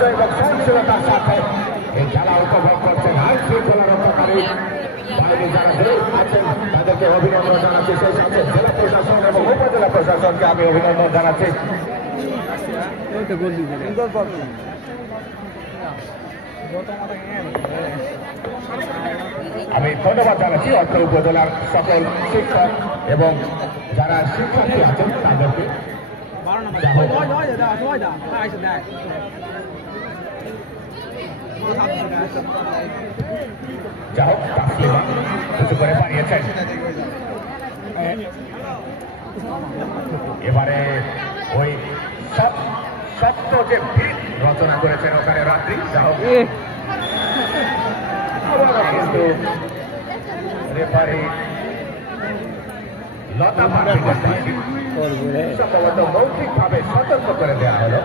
ধৈর্য এবং সহনশীলতার সাথে এই খেলা উপভোগ করছেন আইন শৃঙ্খলা রক্ষাকারী বাহিনী যারা আছেন তাদেরকে অভিনন্দন জানাচ্ছি। সেই সাথে জেলা প্রশাসন এবং উপজেলা প্রশাসনকে আমি অভিনন্দন জানাচ্ছি। আমি ধন্যবাদ জানাচ্ছি অত্র উপজেলার সকল শিক্ষক এবং যারা শিক্ষার্থী আছেন তাদেরকে। যা হোক কিছু করে বাড়িয়েছেন। এবারে ওই সত্য যে ভিত রচনা করেছেন ওখানে রাত্রি, যা হোক কিন্তু রেফারি লতা সম্ভবত মৌখিকভাবে সতর্ক করে দেওয়া হলো।